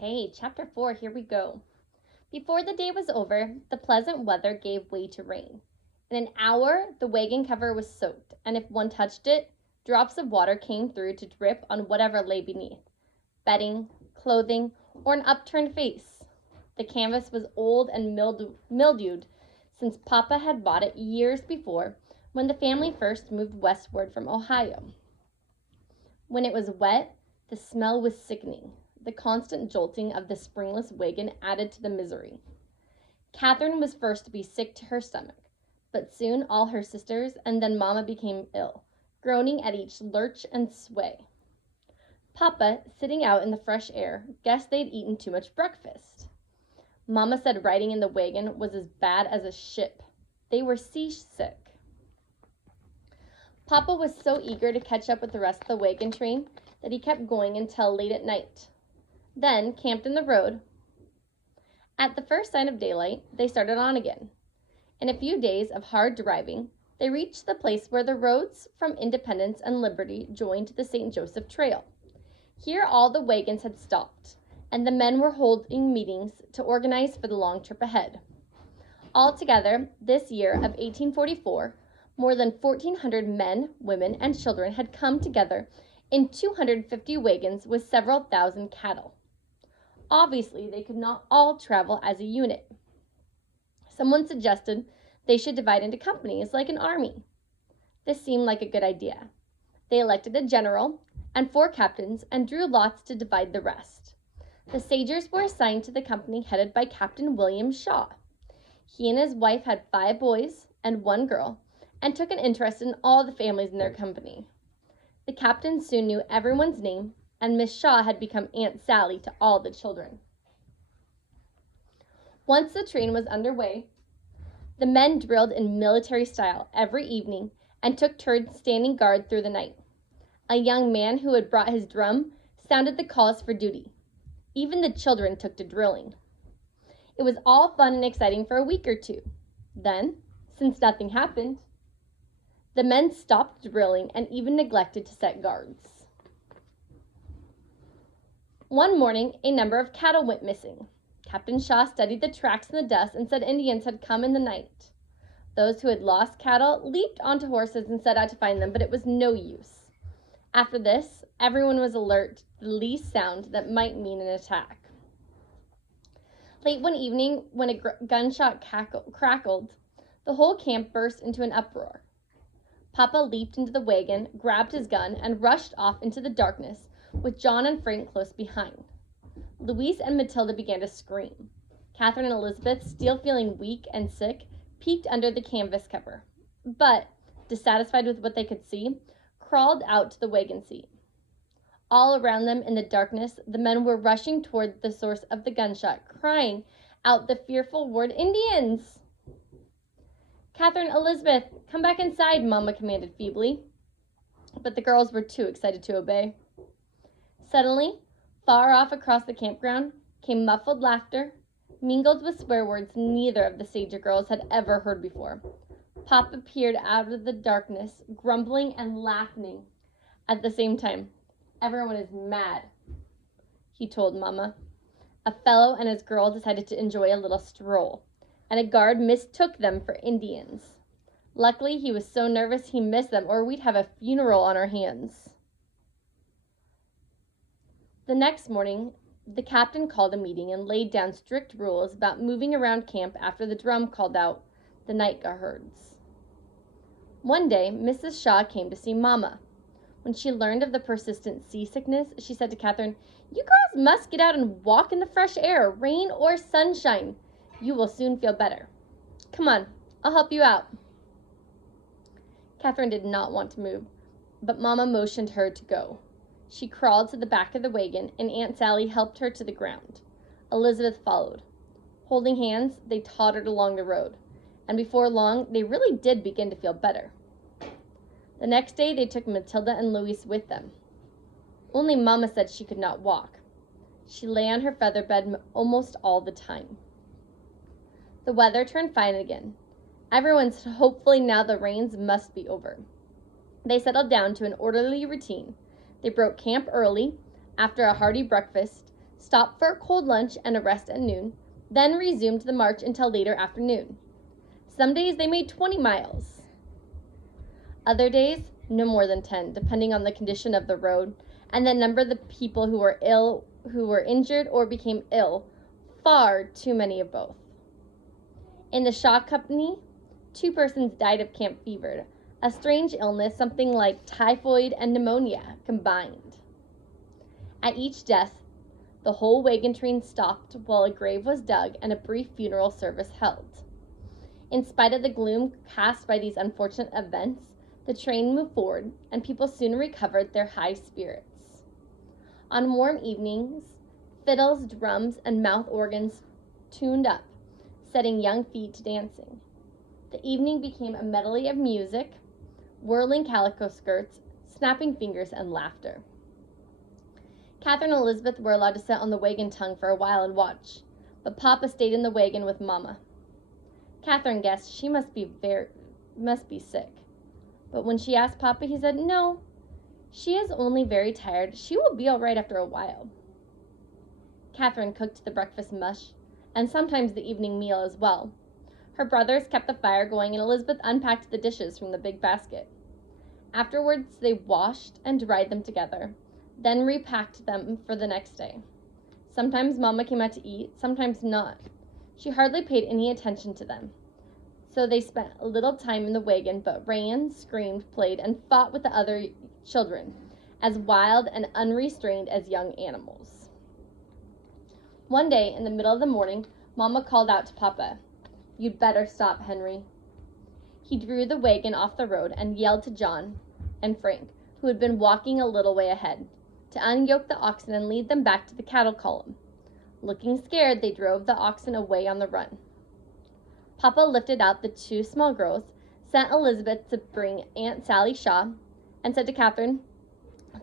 Okay, chapter 4, here we go. Before the day was over, the pleasant weather gave way to rain. In an hour, the wagon cover was soaked, and if one touched it, drops of water came through to drip on whatever lay beneath bedding, clothing, or an upturned face. The canvas was old and mildewed since Papa had bought it years before when the family first moved westward from Ohio. When it was wet, the smell was sickening. The constant jolting of the springless wagon added to the misery. Catherine was first to be sick to her stomach, but soon all her sisters and then Mama became ill, groaning at each lurch and sway. Papa, sitting out in the fresh air, guessed they'd eaten too much breakfast. Mama said riding in the wagon was as bad as a ship. They were seasick. Papa was so eager to catch up with the rest of the wagon train that he kept going until late at night. Then camped in the road. At the first sign of daylight, they started on again. In a few days of hard driving, they reached the place where the roads from Independence and Liberty joined the St. Joseph Trail. Here all the wagons had stopped, and the men were holding meetings to organize for the long trip ahead. Altogether, this year of 1844, more than 1,400 men, women, and children had come together in 250 wagons with several thousand cattle. Obviously, they could not all travel as a unit. Someone suggested they should divide into companies like an army. This seemed like a good idea. They elected a general and 4 captains and drew lots to divide the rest. The Sagers were assigned to the company headed by Captain William Shaw. He and his wife had 5 boys and 1 girl and took an interest in all the families in their company. The captain soon knew everyone's name, and Miss Shaw had become Aunt Sally to all the children. Once the train was underway, the men drilled in military style every evening and took turns standing guard through the night. A young man who had brought his drum sounded the calls for duty. Even the children took to drilling. It was all fun and exciting for a week or two. Then, since nothing happened, the men stopped drilling and even neglected to set guards. One morning, a number of cattle went missing. Captain Shaw studied the tracks in the dust and said Indians had come in the night. Those who had lost cattle leaped onto horses and set out to find them, but it was no use. After this, everyone was alert to the least sound that might mean an attack. Late one evening, when a gunshot crackled, the whole camp burst into an uproar. Papa leaped into the wagon, grabbed his gun, and rushed off into the darkness, with John and Frank close behind. Louise and Matilda began to scream. Catherine and Elizabeth, still feeling weak and sick, peeked under the canvas cover, but, dissatisfied with what they could see, crawled out to the wagon seat. All around them in the darkness, the men were rushing toward the source of the gunshot, crying out the fearful word, "Indians!" "Catherine, Elizabeth, come back inside," Mama commanded feebly. But the girls were too excited to obey. Suddenly, far off across the campground, came muffled laughter, mingled with swear words neither of the Sager girls had ever heard before. Pop appeared out of the darkness, grumbling and laughing at the same time. "Everyone is mad," he told Mama. A fellow and his girl decided to enjoy a little stroll, and a guard mistook them for Indians. Luckily, he was so nervous he missed them, or we'd have a funeral on our hands. The next morning, the captain called a meeting and laid down strict rules about moving around camp after the drum called out the night guards. One day, Mrs. Shaw came to see Mama. When she learned of the persistent seasickness, she said to Catherine, "You girls must get out and walk in the fresh air, rain or sunshine. You will soon feel better. Come on, I'll help you out." Catherine did not want to move, but Mama motioned her to go. She crawled to the back of the wagon, and Aunt Sally helped her to the ground. Elizabeth followed. Holding hands, they tottered along the road, and before long, they really did begin to feel better. The next day, they took Matilda and Louise with them. Only Mama said she could not walk. She lay on her feather bed almost all the time. The weather turned fine again. Everyone said hopefully now the rains must be over. They settled down to an orderly routine. They broke camp early, after a hearty breakfast, stopped for a cold lunch and a rest at noon, then resumed the march until later afternoon. Some days they made 20 miles. Other days, no more than 10, depending on the condition of the road and the number of the people who were injured or became ill, far too many of both. In the Shaw Company, 2 persons died of camp fever, a strange illness, something like typhoid and pneumonia combined. At each death, the whole wagon train stopped while a grave was dug and a brief funeral service held. In spite of the gloom cast by these unfortunate events, the train moved forward, and people soon recovered their high spirits. On warm evenings, fiddles, drums, and mouth organs tuned up, setting young feet to dancing. The evening became a medley of music, whirling calico skirts, snapping fingers, and laughter. Catherine and Elizabeth were allowed to sit on the wagon tongue for a while and watch, but Papa stayed in the wagon with Mama. Catherine guessed she must be sick, but when she asked Papa, he said, "No, she is only very tired. She will be all right after a while." Catherine cooked the breakfast mush, and sometimes the evening meal as well. Her brothers kept the fire going, and Elizabeth unpacked the dishes from the big basket. Afterwards, they washed and dried them together, then repacked them for the next day. Sometimes Mama came out to eat, sometimes not. She hardly paid any attention to them. So they spent a little time in the wagon, but ran, screamed, played, and fought with the other children, as wild and unrestrained as young animals. One day, in the middle of the morning, Mama called out to Papa, "You'd better stop, Henry." He drew the wagon off the road and yelled to John and Frank, who had been walking a little way ahead, to unyoke the oxen and lead them back to the cattle column. Looking scared, they drove the oxen away on the run. Papa lifted out the 2 small girls, sent Elizabeth to bring Aunt Sally Shaw, and said to Catherine,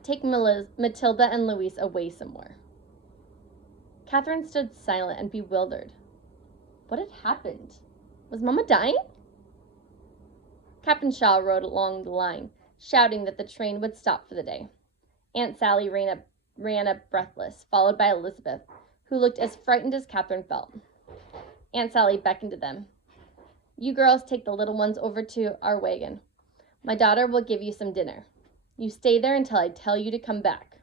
"Take Matilda and Louise away somewhere." Catherine stood silent and bewildered. What had happened? Was Mama dying? Captain Shaw rode along the line, shouting that the train would stop for the day. Aunt Sally ran up breathless, followed by Elizabeth, who looked as frightened as Catherine felt. Aunt Sally beckoned to them. "You girls take the little ones over to our wagon. My daughter will give you some dinner. You stay there until I tell you to come back."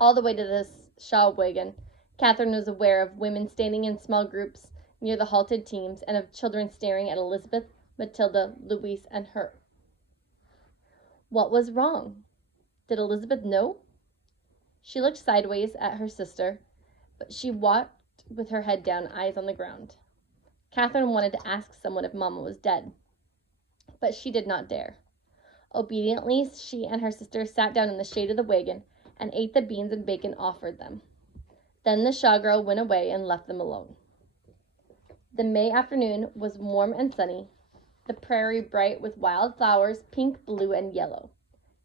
All the way to the Shaw wagon, Catherine was aware of women standing in small groups near the halted teams and of children staring at Elizabeth, Matilda, Louise, and her. What was wrong? Did Elizabeth know? She looked sideways at her sister, but she walked with her head down, eyes on the ground. Catherine wanted to ask someone if Mama was dead, but she did not dare. Obediently, she and her sister sat down in the shade of the wagon and ate the beans and bacon offered them. Then the Shaw girl went away and left them alone. The May afternoon was warm and sunny, the prairie bright with wild flowers, pink, blue, and yellow.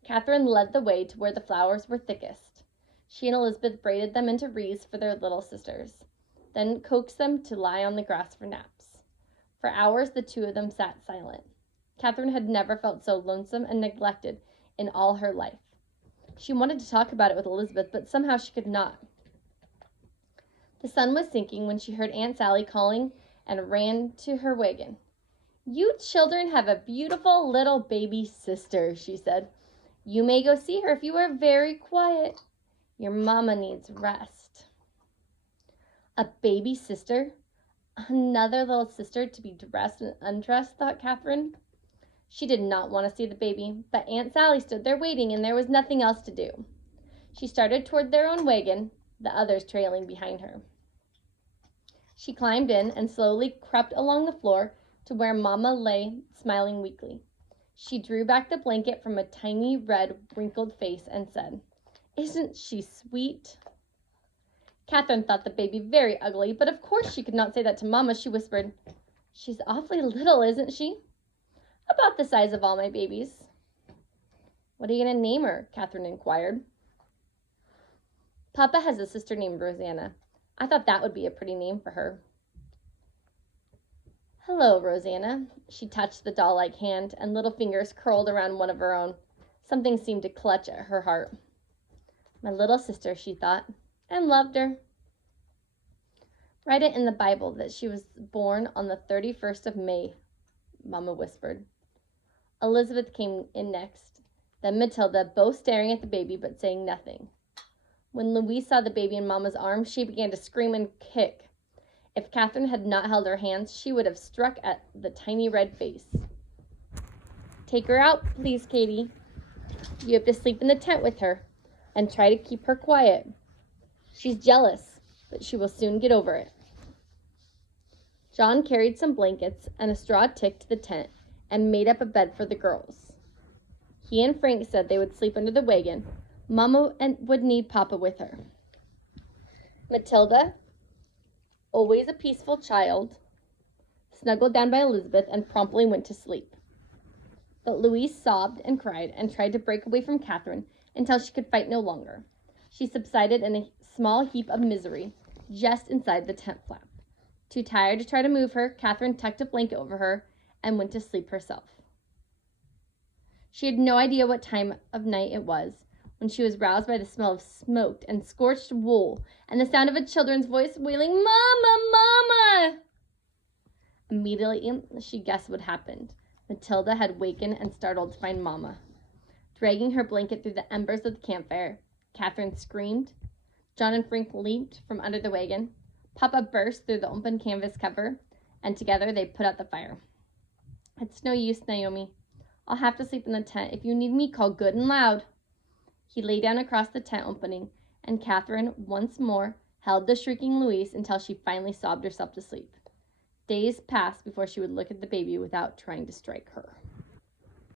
Catherine led the way to where the flowers were thickest. She and Elizabeth braided them into wreaths for their little sisters, then coaxed them to lie on the grass for naps. For hours, the 2 of them sat silent. Catherine had never felt so lonesome and neglected in all her life. She wanted to talk about it with Elizabeth, but somehow she could not. The sun was sinking when she heard Aunt Sally calling and ran to her wagon. "You children have a beautiful little baby sister," she said. "You may go see her if you are very quiet. Your mama needs rest." A baby sister? Another little sister to be dressed and undressed, thought Catherine. She did not want to see the baby, but Aunt Sally stood there waiting, and there was nothing else to do. She started toward their own wagon, the others trailing behind her. She climbed in and slowly crept along the floor to where Mama lay, smiling weakly. She drew back the blanket from a tiny, red, wrinkled face and said, "Isn't she sweet?" Catherine thought the baby very ugly, but of course she could not say that to Mama. She whispered, "She's awfully little, isn't she?" "About the size of all my babies." "What are you going to name her?" Catherine inquired. "Papa has a sister named Rosanna. I thought that would be a pretty name for her." "Hello, Rosanna." She touched the doll-like hand, and little fingers curled around one of her own. Something seemed to clutch at her heart. "My little sister," she thought. and loved her. Write it in the Bible that she was born on the 31st of May, Mama whispered. Elizabeth came in next, then Matilda, both staring at the baby but saying nothing. When Louise saw the baby in Mama's arms, she began to scream and kick. If Catherine had not held her hands, she would have struck at the tiny red face. Take her out, please, Katie. You have to sleep in the tent with her, and try to keep her quiet. She's jealous, but she will soon get over it. John carried some blankets and a straw tick to the tent and made up a bed for the girls. He and Frank said they would sleep under the wagon. Mama would need Papa with her. Matilda, always a peaceful child, snuggled down by Elizabeth and promptly went to sleep. But Louise sobbed and cried and tried to break away from Catherine until she could fight no longer. She subsided in a small heap of misery just inside the tent flap. Too tired to try to move her, Catherine tucked a blanket over her and went to sleep herself. She had no idea what time of night it was when she was roused by the smell of smoked and scorched wool and the sound of a children's voice wailing, "Mama, Mama!" Immediately, she guessed what happened. Matilda had wakened and startled to find Mama. Dragging her blanket through the embers of the campfire, Catherine screamed. John and Frank leaped from under the wagon. Papa burst through the open canvas cover, and together they put out the fire. "It's no use, Naomi. I'll have to sleep in the tent. If you need me, call good and loud." He lay down across the tent opening, and Catherine once more held the shrieking Louise until she finally sobbed herself to sleep. Days passed before she would look at the baby without trying to strike her.